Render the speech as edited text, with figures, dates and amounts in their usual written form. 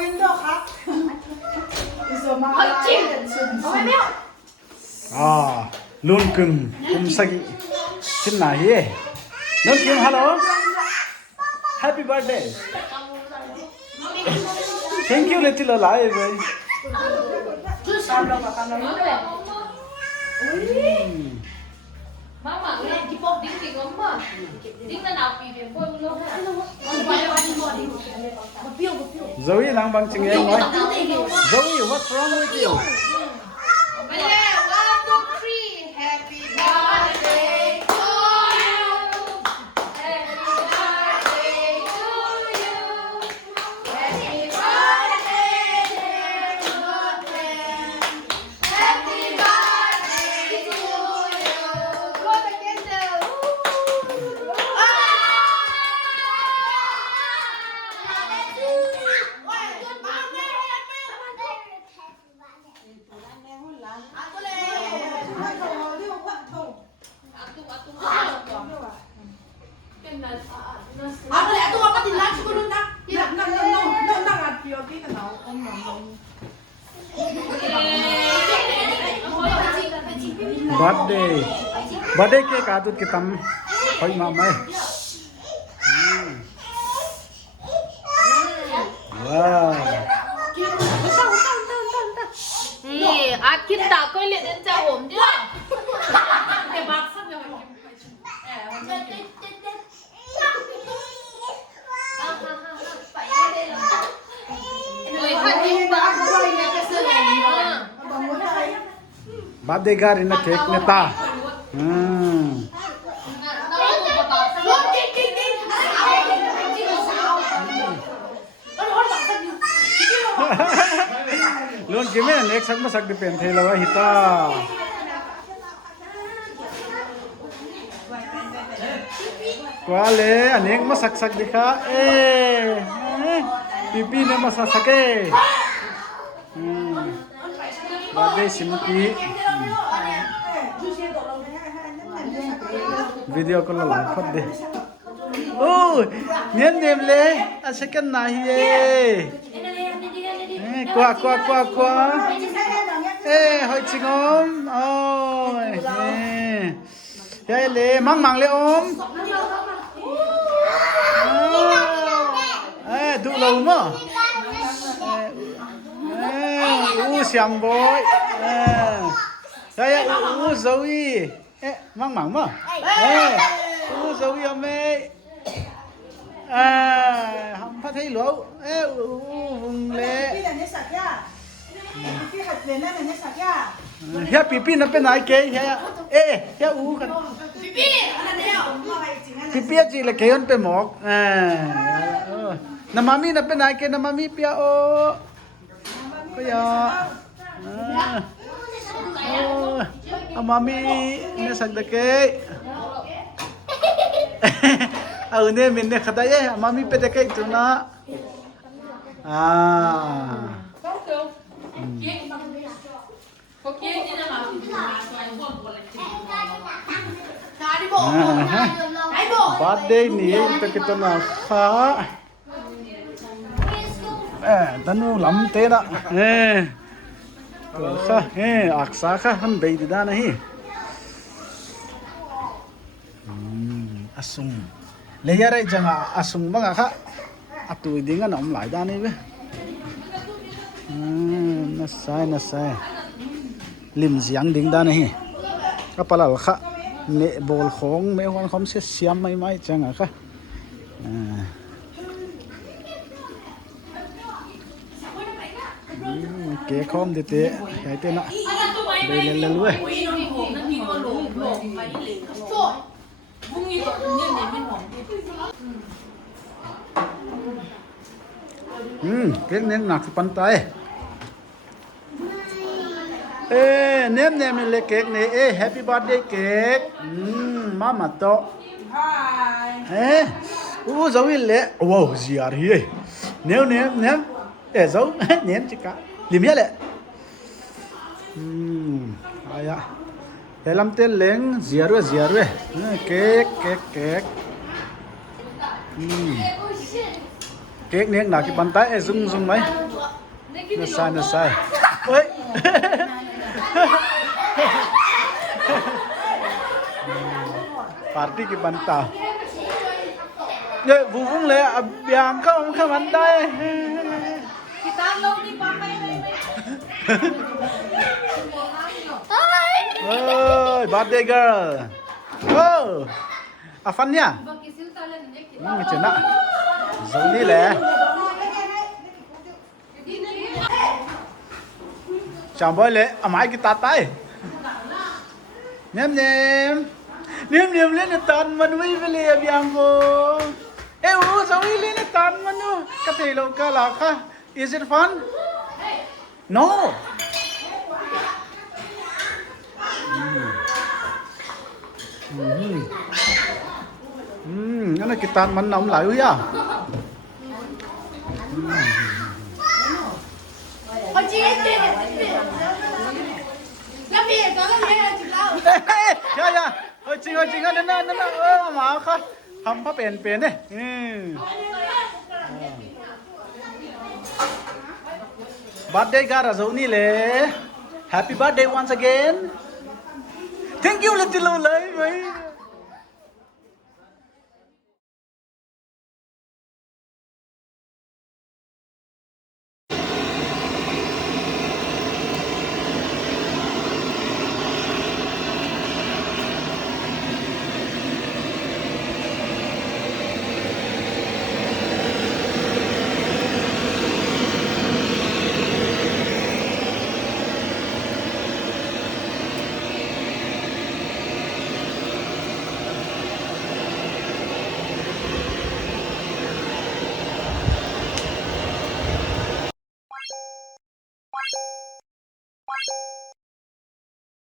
window ครับลุนกึมกุมสกิขึ้นไหนน้องกิมฮัลโหล Happy birthday Thank you little alive Mama, di pop di sini mama. Di mana api dia pun belum. Zoe lang bang ching em ơi Zoe what's wrong with you บัดเดย์เค้กอาตุกิตัมไปมาไหมว้าว นี่อาคิดตาก็เลยเดินจะโหมด้วยบัดเดย์การินเค้กเนต้าลุนกิมเน็กสักมาสักดิเป็นเทลวะฮิตากว่าเลยอันนี้มาสักดิค่ะปีเนี่ยมาสักเบัดเดย์สิมกี้วิดีโอคอลไลฟ์พอดเดโอ้เนียมเลยอาเซกันไหนเย่กว่าหอยชิงอมโอ้ยเฮ้ยเลยมังเลยอมดูเรามั้งเสียงบอยเฮ้ยโซวี่มังมั้งโซวี่อเมย์ทำพัดให้หลวงวุ้งเล่เฮียปีนั่นเป็นไหนเกย์เฮียกันปีจีเลยเกย์มันเป็นหมอกน้ำมามีนั่นเป็นไหนเกย์น้ำมามีเปียโอก็ยาน้ำมามีเนี่ยสักเด็กเกย์เนี่ยมินเนี่ยขดายมามีเป็นเด็กตัวน่ะบัดเดย์นี่ตัวกิตน่ะข้าตนูลำเตนะข้าอักษาข้าหันไปดีด้านนี้อสุงเลยอะไรจังอสุงบ้างอะค่ะตัวดิ้งกันอมหลายด้านนี่เว้ยน่าใส่ลิมเสียงดิ้งด้านนี้ก็ปลาละค่ะเนื้อบอลของเมื่อวันเขาเสียมไม่จังอะค่ะเก๋คอมเตะใหญ่เต้นอะเดินเล่นๆเว้ยเค้กเนื้อหนักปันไตเนื้อมันเลยเค้กเนี่ยแฮปปี้เบิร์ธเดย์เค้กมาโตจะวิ่งเลยว้าวจีอาร์ฮีเนื้อจะเนื้อจิกะลิมยาเลยแต่ลำเต้นเล้งจีอาร์เว้ยเค้ก cake niếng nào cái bàn tay rung rung mấy nó sai ơi party cái bàn tay vậy vung lệ biang không bàn tay Kita lâu đi qua đây ơi birthday girl oh à phân nha cái chuyện đó giống đi lẹ chào bơi lệ à mãi cái tát tay ném lên cái tàn mình với lệ biang vô ê giống đi lên cái tàn mình nu cái thể lâu cả là cả is it fun no cái này kita mình nóng lại à ya ơi chị nên mà khá hầm phát bền đấy birthday gara dấu ni lệ happy birthday once again thank you little lấy mấy